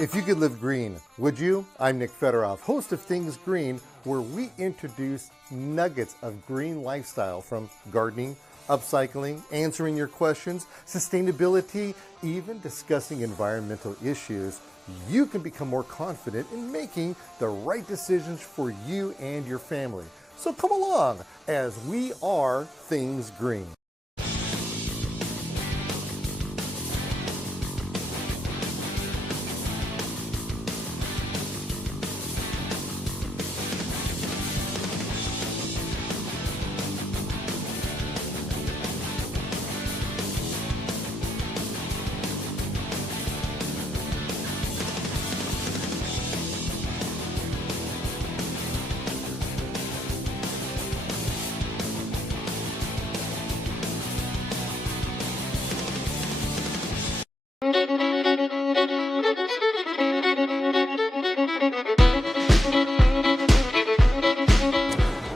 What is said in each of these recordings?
If you could live green, would you? I'm Nick Federoff, host of Things Green, where we introduce nuggets of green lifestyle from gardening, upcycling, answering your questions, sustainability, even discussing environmental issues. You can become more confident in making the right decisions for you and your family. So come along as we are Things Green.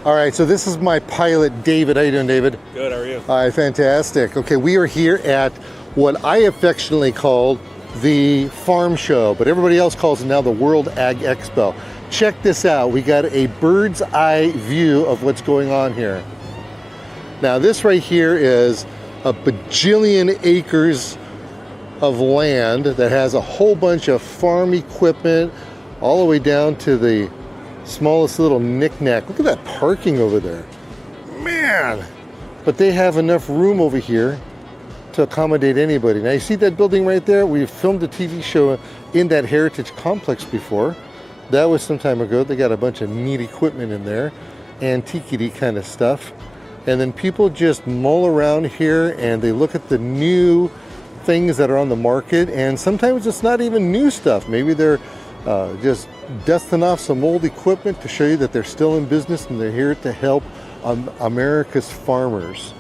All right, so this is my pilot, David. How you doing, David? Good, how are you? All right, fantastic. Okay, we are here at what I affectionately call the farm show, but everybody else calls it now the World Ag Expo. Check this out. We got a bird's eye view of what's going on here. Now, this right here is a bajillion acres of land that has a whole bunch of farm equipment all the way down to the smallest little knick-knack. Look at that parking over there. Man! But they have enough room over here to accommodate anybody. Now you see that building right there? We filmed a TV show in that heritage complex before. That was some time ago. They got a bunch of neat equipment in there, antique-y kind of stuff. And then people just mull around here and they look at the new things that are on the market, and sometimes it's not even new stuff. Maybe they're just dusting off some old equipment to show you that they're still in business and they're here to help America's farmers.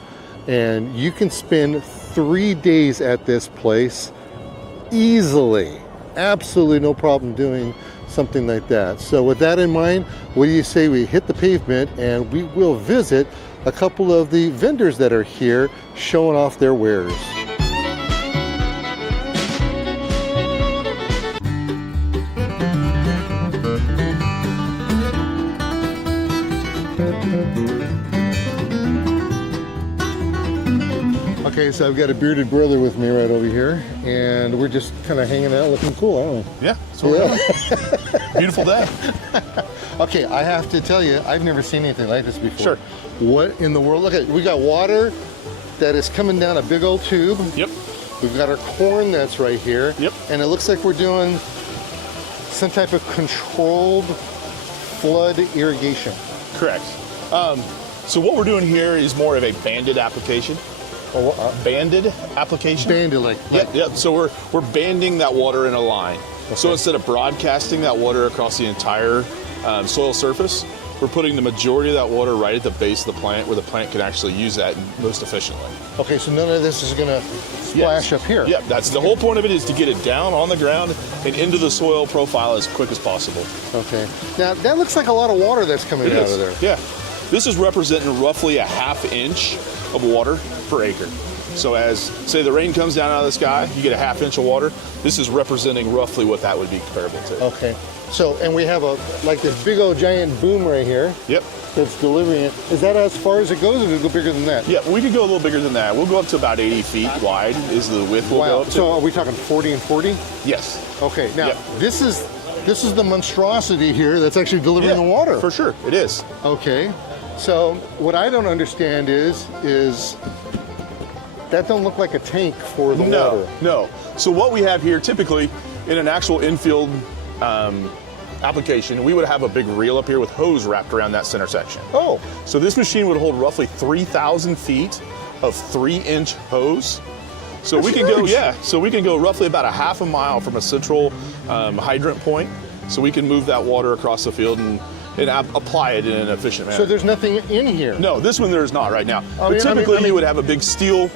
And you can spend 3 days at this place easily. Absolutely no problem doing something like that. So with that in mind, what do you say we hit the pavement and we will visit a couple of the vendors that are here showing off their wares. Okay, so I've got a bearded brother with me right over here, and we're just kind of hanging out looking cool, aren't we? Yeah, so beautiful day. Okay, I have to tell you, I've never seen anything like this before. Sure. What in the world? Look at, we got water that is coming down a big old tube. Yep. We've got our corn that's right here. Yep. And it looks like we're doing some type of controlled flood irrigation. Correct. So what we're doing here is more of a banded application. Banded application? Banded, like Yep. So we're banding that water in a line. Okay. So instead of broadcasting that water across the entire soil surface, we're putting the majority of that water right at the base of the plant where the plant can actually use that most efficiently. Okay, so none of this is going to splash up here. Yeah, that's the whole point of it, is to get it down on the ground and into the soil profile as quick as possible. Okay. Now, that looks like a lot of water that's coming out of there. Yeah. This is representing roughly a ½ inch of water per acre. So as, say, the rain comes down out of the sky, you get a ½ inch of water. This is representing roughly what that would be comparable to. Okay. So, and we have like this big old giant boom right here. Yep. That's delivering it. Is that as far as it goes, or does it go bigger than that? Yeah, we could go a little bigger than that. We'll go up to about 80 feet wide is the width we'll go up to. So are we talking 40 and 40? Yes. Okay, now this is the monstrosity here that's actually delivering the water. For sure, it is. Okay. So what I don't understand is that don't look like a tank for the water. No. So what we have here, typically in an actual infield application, we would have a big reel up here with hose wrapped around that center section. Oh. So this machine would hold roughly 3,000 feet of 3-inch hose. So we can go, so we can go roughly about a ½ a mile from a central hydrant point. So we can move that water across the field and apply it in an efficient manner. So there's nothing in here? No, this one there is not right now. But typically you would have a big steel...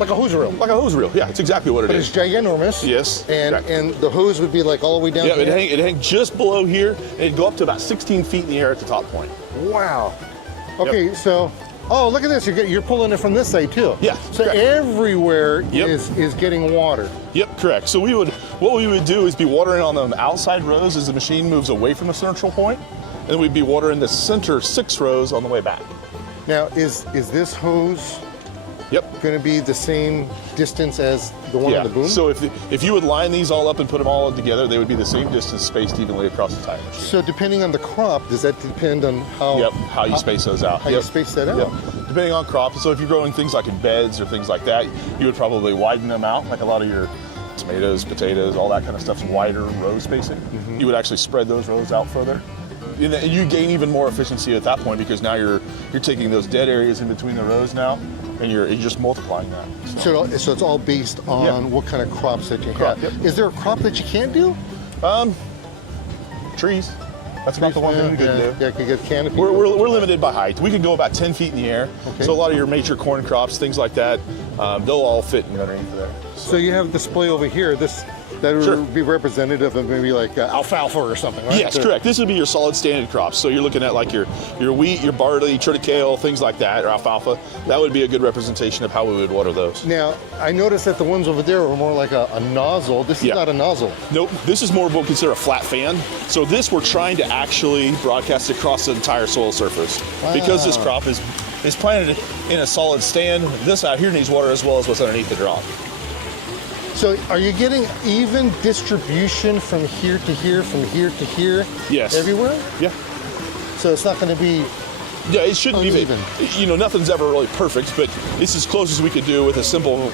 Like a hose reel? Like a hose reel, yeah, it's exactly what it is. But it's ginormous. Yes. And the hose would be like all the way down here? Yeah, it'd hang just below here, and it'd go up to about 16 feet in the air at the top point. Wow. Okay, so Oh, look at this. You're pulling it from this side too. Yeah. So correct. Everywhere is getting water. Yep, correct. So we would what we would do is be watering on the outside rows as the machine moves away from the central point, and then we'd be watering the center 6 rows on the way back. Now, is this hose Yep. going to be the same distance as the one on the boom? So if you would line these all up and put them all together, they would be the same distance spaced evenly across the tire machine. So depending on the crop, does that depend on how? Yep, how you space those out. How you space that out? Yep. Depending on crop. So if you're growing things like in beds or things like that, you would probably widen them out, like a lot of your tomatoes, potatoes, all that kind of stuff's wider row spacing. You would actually spread those rows out further. And then you gain even more efficiency at that point because now you're taking those dead areas in between the rows now, and you're just multiplying that. So it's all based on what kind of crops that you have. Yep. Is there a crop that you can't do? Trees. That's about the one thing we could do. Yeah, you get canopy. We're limited by height. We can go about 10 feet in the air. Okay. So a lot of your major corn crops, things like that, they'll all fit underneath there. So you have display over here. That would be representative of maybe like alfalfa or something, right? Yes, correct. This would be your solid standard crops. So you're looking at like your wheat, your barley, triticale, things like that, or alfalfa. That would be a good representation of how we would water those. Now, I noticed that the ones over there were more like a nozzle. This is not a nozzle. Nope. This is more of what we consider a flat fan. So this we're trying to actually broadcast across the entire soil surface. Wow. Because this crop is planted in a solid stand, this out here needs water as well as what's underneath the drop. So are you getting even distribution from here to here, from here to here? Yes. Everywhere? Yeah. So it's not going to be Yeah, it shouldn't uneven. even, nothing's ever really perfect, but it's as close as we could do with a simple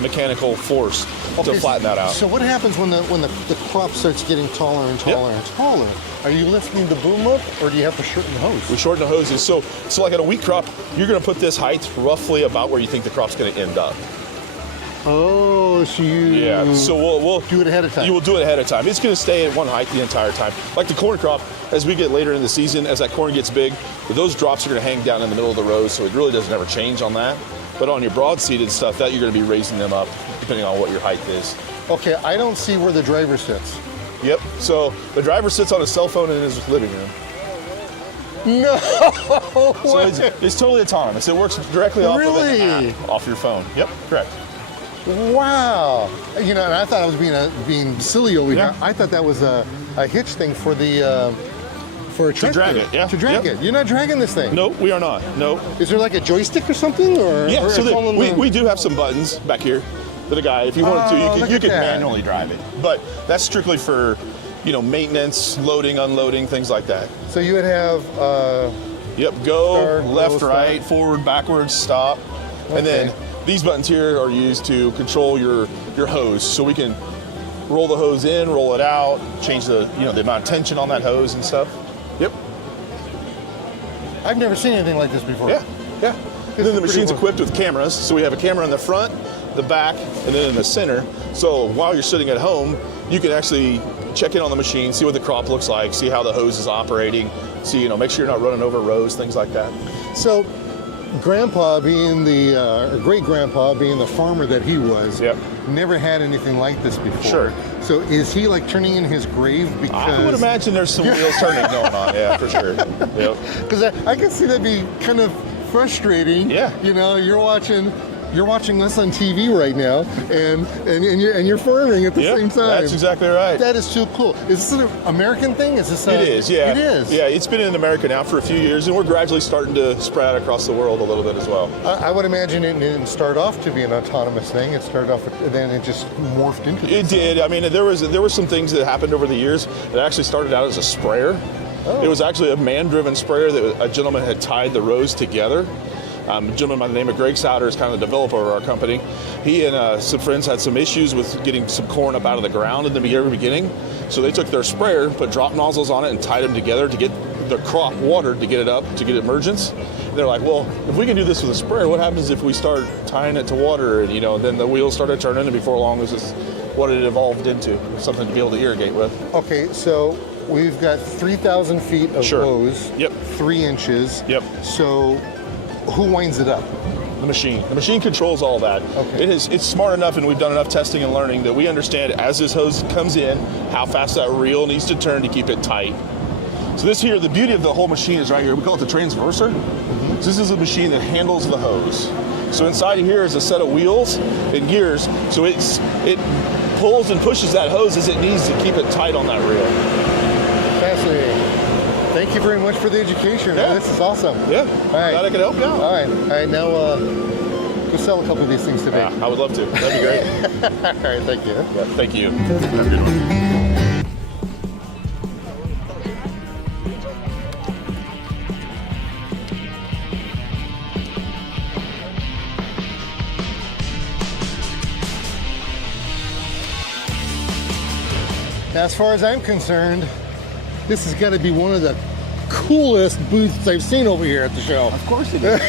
mechanical force to flatten that out. So what happens when the crop starts getting taller and taller and taller? Are you lifting the boom up, or do you have to shorten the hose? We shorten the hoses. So like on a wheat crop, you're going to put this height roughly about where you think the crop's going to end up. Oh, so you So we'll do it ahead of time. You will do it ahead of time. It's going to stay at one height the entire time. Like the corn crop, as we get later in the season, as that corn gets big, those drops are going to hang down in the middle of the rows, so it really doesn't ever change on that. But on your broad seeded stuff, that you're going to be raising them up depending on what your height is. Okay, I don't see where the driver sits. Yep. So the driver sits on his cell phone in his living room. No. So it's totally autonomous. It works directly off of an app, off your phone. Yep. Correct. Wow. And I thought I was being silly over here. I thought that was a hitch thing for the for a tractor. To drag it, yeah. To drag it. You're not dragging this thing. No, we are not. No. Is there like a joystick or something? Yeah. Or So we do have some buttons back here that a guy, if you wanted to, you could manually drive it. But that's strictly for, maintenance, loading, unloading, things like that. So you would have. Yep. Go, start, left, stop. right, forward, backwards, stop, and then these buttons here are used to control your hose. So we can roll the hose in, roll it out, change the the amount of tension on that hose and stuff. Yep. I've never seen anything like this before. Yeah. And then the machine's equipped with cameras. So we have a camera in the front, the back, and then in the center. So while you're sitting at home, you can actually check in on the machine, see what the crop looks like, see how the hose is operating, see, make sure you're not running over rows, things like that. So Grandpa being or great-grandpa being the farmer that he was, never had anything like this before. Sure. So is he like turning in his grave because... I would imagine there's some wheels turning going on, yeah, for sure. Yep. Because I can see that be kind of frustrating. Yeah. You're watching us on TV right now, and you're farming at the same time. That's exactly right. That is too cool. Is this an American thing? Is this? It is. Yeah. It is. Yeah, it's been in America now for a few years, and we're gradually starting to spread out across the world a little bit as well. I would imagine it didn't start off to be an autonomous thing. It started off, and then it just morphed into. It did. I mean, there were some things that happened over the years. It actually started out as a sprayer. Oh. It was actually a man-driven sprayer that a gentleman had tied the rows together. A gentleman by the name of Greg Souter is kind of the developer of our company. He and some friends had some issues with getting some corn up out of the ground in the very beginning. So they took their sprayer, put drop nozzles on it, and tied them together to get the crop watered to get it up, to get emergence. And they're like, well, if we can do this with a sprayer, what happens if we start tying it to water? And, then the wheels started turning, and before long, this is what it evolved into, something to be able to irrigate with. Okay, so we've got 3,000 feet of hose. Yep. 3 inches. Yep. So who winds it up? The machine. The machine controls all that. Okay. It's smart enough, and we've done enough testing and learning that we understand as this hose comes in, how fast that reel needs to turn to keep it tight. So this here, the beauty of the whole machine is right here. We call it the transverser. So this is a machine that handles the hose. So inside of here is a set of wheels and gears. So it pulls and pushes that hose as it needs to keep it tight on that reel. Fascinating. Thank you very much for the education. Yeah. This is awesome. Yeah. All right. Glad I could help you out. All right. Now go sell a couple of these things to me. I would love to. That'd be great. All right. Thank you. Yeah, thank you. Have a good one. As far as I'm concerned, this has got to be one of the coolest booths I've seen over here at the show. Of course it is.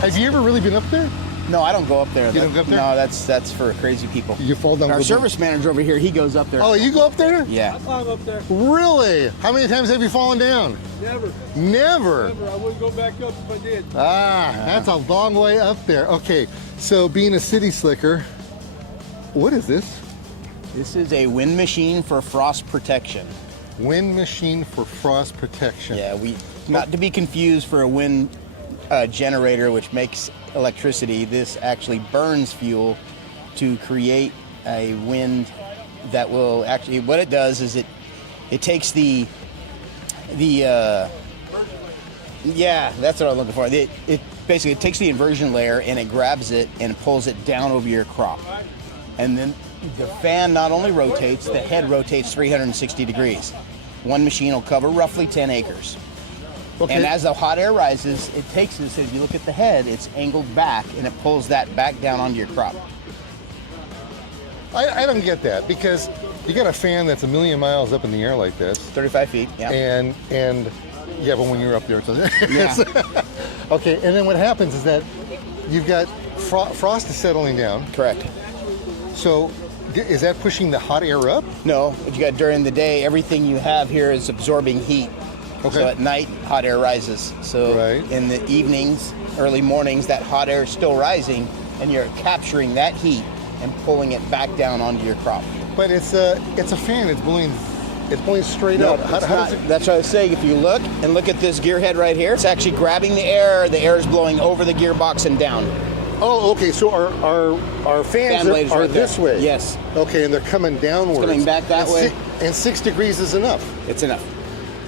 Have you ever really been up there? No, I don't go up there. You don't go up there? No, that's for crazy people. You fall down. Our service manager over here, he goes up there. Oh, you go up there? Yeah. I climb up there. Really? How many times have you fallen down? Never. Never? Never. I wouldn't go back up if I did. Ah, that's a long way up there. Okay, so being a city slicker, what is this? This is a wind machine for frost protection. Wind machine for frost protection. Yeah, not to be confused for a wind generator, which makes electricity. This actually burns fuel to create a wind that will actually. What it does is it takes the yeah, that's what I'm looking for. It basically takes the inversion layer and it grabs it and pulls it down over your crop, and then the fan not only rotates, the head rotates 360 degrees. One machine will cover roughly 10 acres. Okay. And as the hot air rises, it takes this, if you look at the head, it's angled back and it pulls that back down onto your crop. I don't get that because you got a fan that's a million miles up in the air like this. 35 feet, yeah. And yeah, but when you're up there, Yeah. Okay, and then what happens is that you've got frost is settling down. Correct. So is that pushing the hot air up? No, what you got during the day, everything you have here is absorbing heat. Okay. So at night, hot air rises. So Right. in the evenings, early mornings, that hot air is still rising, and you're capturing that heat and pulling it back down onto your crop. But it's a fan. It's blowing straight No, out. How it's does not. it? That's what I was saying. If you look at this gear head right here, it's actually grabbing the air is blowing over the gearbox and down. Oh, okay. So our fans Fan blade is are right there. this way. Yes. Okay, and they're coming downwards. coming back that And way. And 6 degrees is enough. It's enough.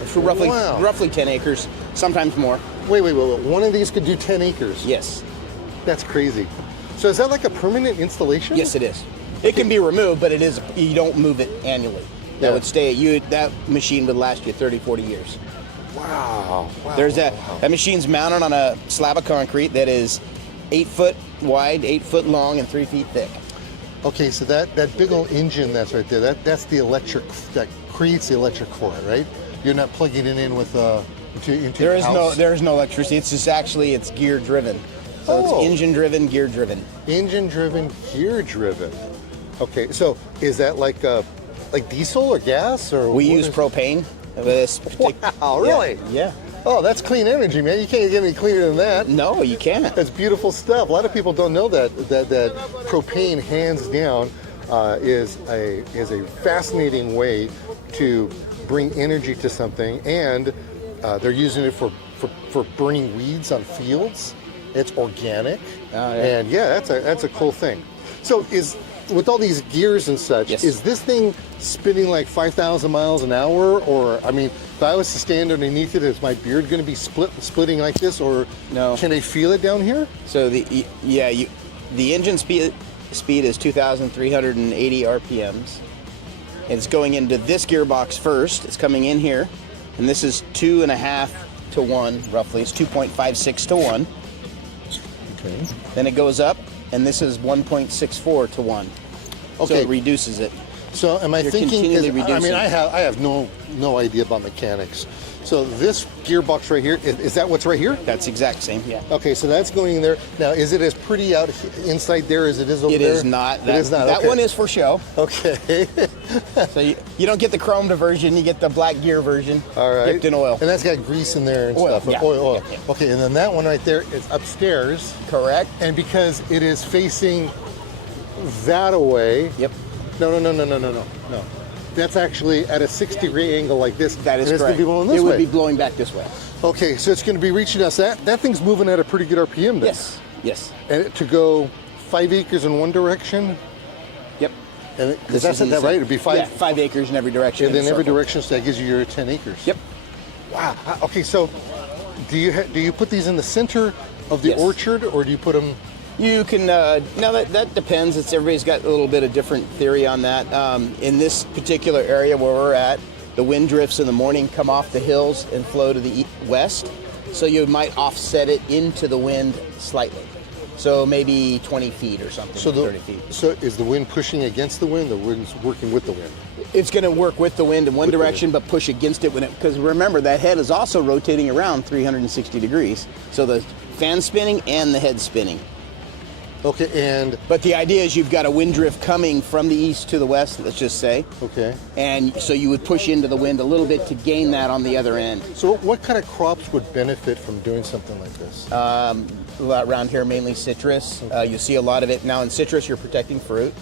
For roughly 10 acres, sometimes more. Wait. One of these could do 10 acres. Yes. That's crazy. So is that like a permanent installation? Yes, it is. It can be removed, but it is. You don't move it annually. That Yeah. would stay. That machine would last you 30, 40 years. Wow. There's that machine's mounted on a slab of concrete that is 8 foot wide, 8 foot long, and 3 feet thick. Okay, so that big old engine that's right there, that's the electric that creates the electric for it, right? You're not plugging it in with into There your is house. there is no electricity. It's just actually it's gear driven. So Oh. it's engine driven, gear driven. Engine driven, gear driven. Okay, so is that like diesel or gas or? We what use is- propane. With this Wow, really? Yeah. Oh, that's clean energy, man. You can't get any cleaner than that. No, you can't. That's beautiful stuff. A lot of people don't know that propane, hands down, is a fascinating way to bring energy to something, and they're using it for burning weeds on fields. It's organic, Oh, yeah. and yeah, that's a cool thing. So with all these gears and such, Yes. is this thing spinning like 5,000 miles an hour? Or, I mean, if I was to stand underneath it, is my beard going to be splitting like this? Or No. can I feel it down here? So the engine speed is 2,380 RPMs. And it's going into this gearbox first. It's coming in here, and this is 2.5 to 1 roughly. It's 2.56 to 1. Okay. Then it goes up, and this is 1.64 to 1. So Okay. it reduces it. So am I You're thinking? continually I mean, reducing. I have no idea about mechanics. So this gearbox right here, is that what's right here? That's exact same. Yeah. Okay, so that's going in there. Now, is it as pretty out inside there as it is over It there? is not. It is not. That okay. one is for show. Okay. So you don't get the chromed version. You get the black gear version. All right. Dipped in oil. And that's got grease in there and Oil, stuff. yeah. Oil. Yeah. Okay, and then that one right there is upstairs. Correct. And because it is facing that away. Yep. No. That's actually at a 6-degree angle like this. That is and it's correct. going to be blowing this it way. would be blowing back this way. Okay, so it's going to be reaching us. That thing's moving at a pretty good RPM then. Yes. And to go 5 acres in one direction, Yep. And This that's is that easy. right? It'd be Yeah, 5 acres in every direction. and in a then every circle. direction, so that gives you your 10 acres. Yep. Wow. Okay, so do you put these in the center of the Yes. orchard, or do you put them? You can, now that depends. Everybody's got a little bit of different theory on that. In this particular area where we're at, the wind drifts in the morning come off the hills and flow to the west. So you might offset it into the wind slightly. So maybe 20 feet or something, So 30 feet. so is the wind pushing against the wind? The wind's working with the wind. It's going to work with the wind in one With the direction, but push against it because remember that head is also rotating around 360 degrees. So the fan's spinning and the head's spinning. Okay, and But the idea is you've got a wind drift coming from the east to the west, let's just say. okay. And so you would push into the wind a little bit to gain that on the other end. So what kind of crops would benefit from doing something like this? Around here, mainly citrus. You see a lot of it. Now in citrus, you're protecting fruit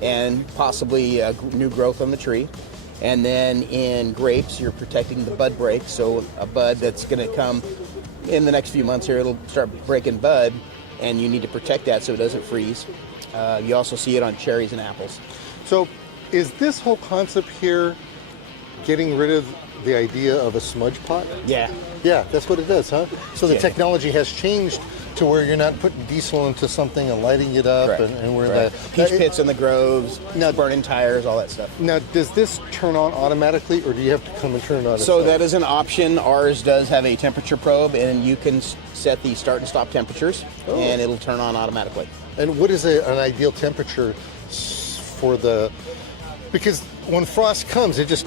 and possibly new growth on the tree. And then in grapes, you're protecting the bud break. So a bud that's going to come in the next few months here, it'll start breaking bud, and you need to protect that so it doesn't freeze. You also see it on cherries and apples. So is this whole concept here getting rid of the idea of a smudge pot? Yeah. Yeah, that's what it does, huh? So the Yeah. technology has changed to where you're not putting diesel into something and lighting it up, Correct. and we're Correct. the Peach pits in the groves, Now- burning tires, all that stuff. Now, does this turn on automatically, or do you have to come and turn it on? So itself? that is an option. Ours does have a temperature probe, and you can set the start and stop temperatures, Oh. and it'll turn on automatically. And what is an ideal temperature for the? Because when frost comes, it's.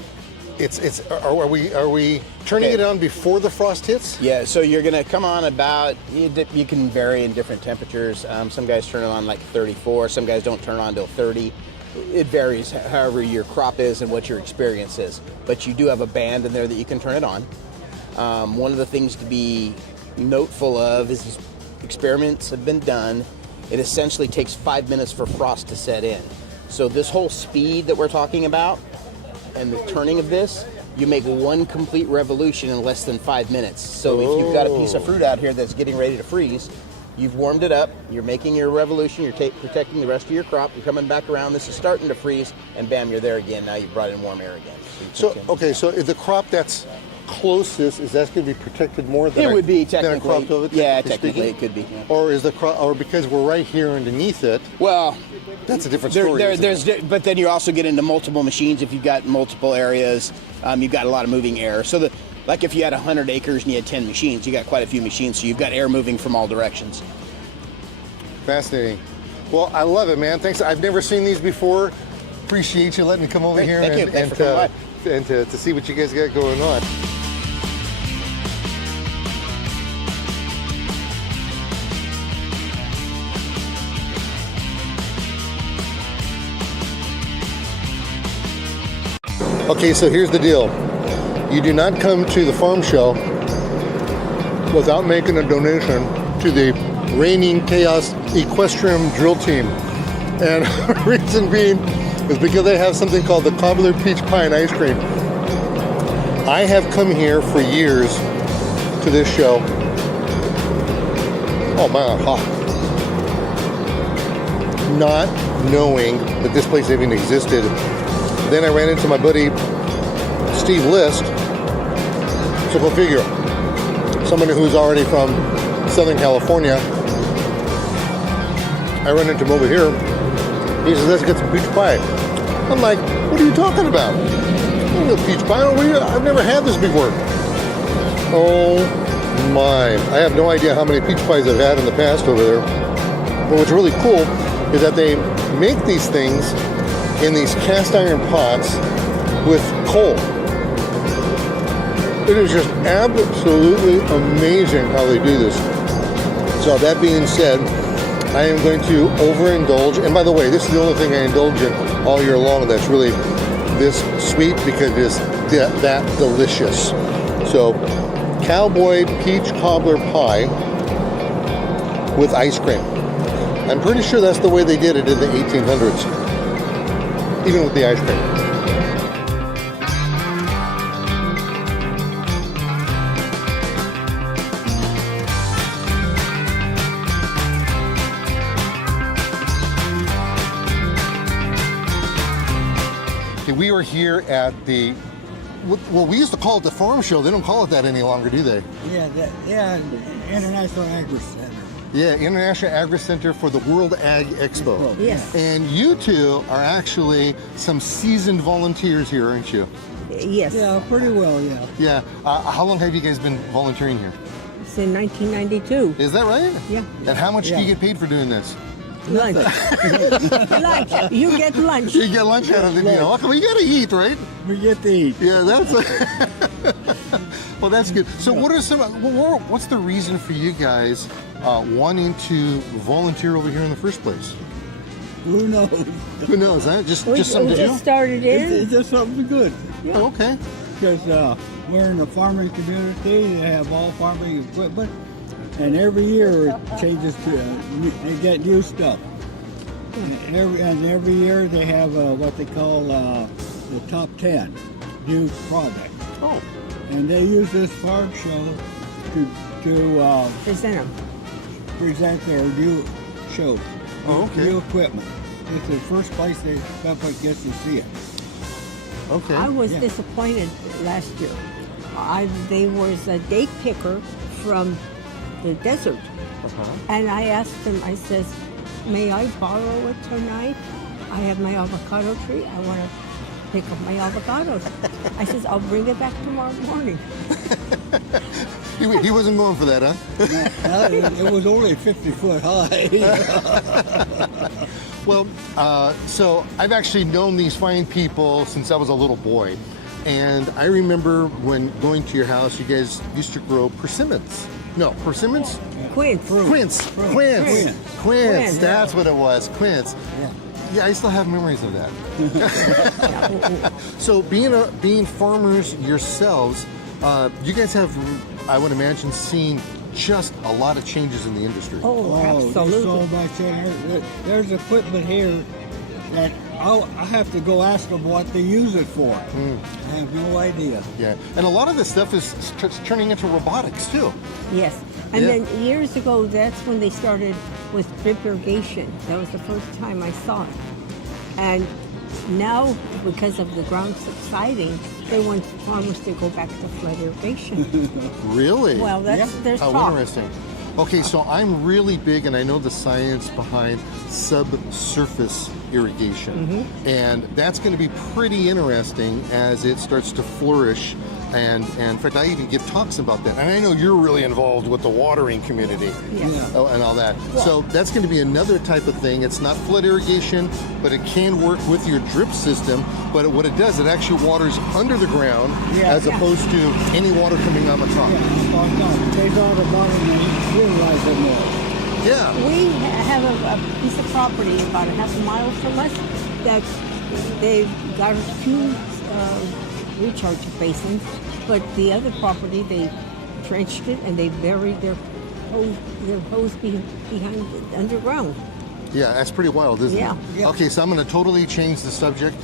Are we turning Okay. it on before the frost hits? Yeah, so you're gonna come on about, you can vary in different temperatures. Some guys turn it on like 34, some guys don't turn it on until 30. It varies however your crop is and what your experience is. But you do have a band in there that you can turn it on. One of the things to be noteful of is experiments have been done. It essentially takes 5 minutes for frost to set in. So this whole speed that we're talking about and the turning of this, you make one complete revolution in less than 5 minutes. So if you've got a piece of fruit out here that's getting ready to freeze, you've warmed it up, you're making your revolution, you're protecting the rest of your crop, you're coming back around, this is starting to freeze, and bam, you're there again. Now you've brought in warm air again. you So continue. okay, so the crop that's closest, is that going to be protected more than It would be than a technically, crop of it? yeah, that's technically sticky? it could be. Or is the crop, or because we're right here underneath it, Well, that's a different story. isn't it? but then you also get into multiple machines. If you've got multiple areas, you've got a lot of moving air. So like if you had 100 acres and you had 10 machines, you got quite a few machines. So you've got air moving from all directions. Fascinating. Well, I love it, man. Thanks. I've never seen these before. Appreciate you letting me come over Thank here you. and, Thanks for coming to see what you guys got going on. Okay, so here's the deal. You do not come to the farm show without making a donation to the Reigning Chaos Equestrian Drill Team. And the reason being is because they have something called the Cobbler Peach Pie and Ice Cream. I have come here for years to this show. Oh man, not knowing that this place even existed. Then I ran into my buddy Steve List. So go figure. Someone who's already from Southern California. I run into him over here. He says, let's get some peach pie. I'm like, what are you talking about? No peach pie over here. I've never had this before. Oh my. I have no idea how many peach pies I've had in the past over there. But what's really cool is that they make these things in these cast iron pots with coal. It is just absolutely amazing how they do this. So that being said, I am going to overindulge. And by the way, this is the only thing I indulge in all year long that's really this sweet because it is that delicious. So cowboy peach cobbler pie with ice cream. I'm pretty sure that's the way they did it in the 1800s. Even with the ice cream. we are here at the, well, we used to call it the farm show. They don't call it that any longer, do they? Yeah, International Agri Center. Yeah, International Agri Center for the World Ag Expo. Yes. And you two are actually some seasoned volunteers here, aren't you? Yes. Yeah, pretty well, yeah. Yeah. How long have you guys been volunteering here? It's in 1992. Is that right? Yeah. And how much do Yeah. you get paid for doing this? Lunch. Lunch. You get lunch. You get lunch out of it, you know. Well, you gotta eat, right? We get to eat. Yeah, that's. Well, that's good. So, what are some? What's the reason for you guys wanting to volunteer over here in the first place? Who knows? Who knows? Huh? Just We something to do. just started in. It's just something good. Oh, okay. Because we're in a farming community. They have all farming equipment. And every year it changes to, they get new stuff. And every year they have what they call the top 10 new products. Oh. And they use this farm show to Present them. present their new show. Oh, okay. New equipment. It's the first place the public gets to see it. Okay. I was Yeah. disappointed last year. There was a date picker from the desert. And I asked him, I says, may I borrow it tonight? I have my avocado tree. I want to pick up my avocados. I says, I'll bring it back tomorrow morning. He wasn't going for that, huh? It was only 50 foot high. Well, so I've actually known these fine people since I was a little boy. And I remember when going to your house, you guys used to grow persimmons. No, persimmons? Quince. Quince. That's what it was, quince. Yeah. Yeah, I still have memories of that. So being farmers yourselves, you guys have, I would imagine, seen just a lot of changes in the industry. Oh, There's so absolutely. much in here. There's equipment here that I have to go ask them what they use it for. I have no idea. Yeah, and a lot of this stuff is turning into robotics too. Yes. And Yeah. then years ago, that's when they started with drip irrigation. That was the first time I saw it. And now, because of the ground subsiding, they want farmers to go back to flood irrigation. Really? Well, there's Oh, talk. interesting. Okay, so I'm really big, and I know the science behind subsurface irrigation, and that's going to be pretty interesting as it starts to flourish. And in fact, I even give talks about that. And I know you're really involved with the watering community Yes. Yeah. and all that. So that's going to be another type of thing. It's not flood irrigation, but it can work with your drip system. But what it does, it actually waters under the ground Yeah. as opposed to any water coming on the top. Yeah, I thought, no, they thought about it and realize it more. Yeah. We have a piece of property about a half a mile from us that they've got two recharge basins, but the other property they trenched it and they buried their hose behind underground. Yeah, that's pretty wild, isn't Yeah. it? Yeah. Okay, so I'm going to totally change the subject.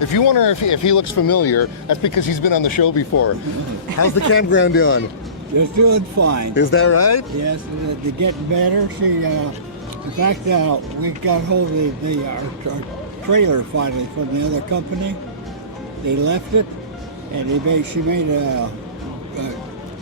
If you wonder if he looks familiar, that's because he's been on the show before. How's the campground doing? It's doing fine. Is that right? Yes, they're getting better. See, in fact, we got hold of our trailer finally from the other company. They left it, and she made a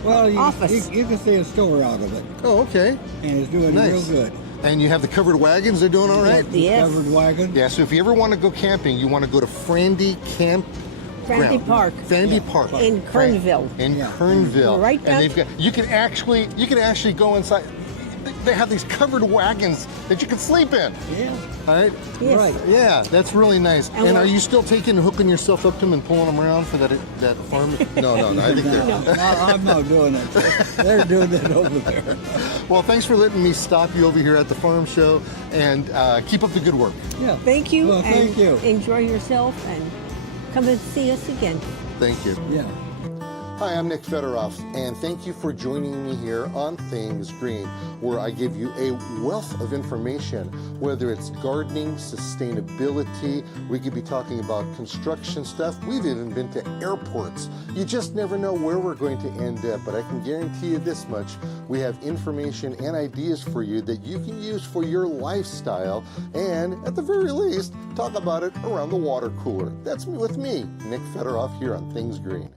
well, Office. you can see a store out of it, Oh, okay. and it's doing Nice. real good. And you have the covered wagons, they're doing all right? Yes. Covered wagon. Yeah, so if you ever want to go camping, you want to go to Frandy Camp. Frandy Park. Frandy Park. In Kernville. In Yeah. Kernville. Right And down- they've got, you can actually go inside. They have these covered wagons that you can sleep in. Yeah. All right? Yes. Right. Yeah, that's really nice. And And are what- you still hooking yourself up to them and pulling them around for that farm? No, I think they're. No, I'm not doing it. They're doing it over there. Well, thanks for letting me stop you over here at the farm show, and keep up the good work. Yeah. Thank you. Well, thank and you. Enjoy yourself and come and see us again. Thank you. Yeah. Hi, I'm Nick Federoff, and thank you for joining me here on Things Green, where I give you a wealth of information, whether it's gardening, sustainability, we could be talking about construction stuff, we've even been to airports. You just never know where we're going to end up, but I can guarantee you this much, we have information and ideas for you that you can use for your lifestyle, and at the very least, talk about it around the water cooler. That's me with me, Nick Federoff, here on Things Green.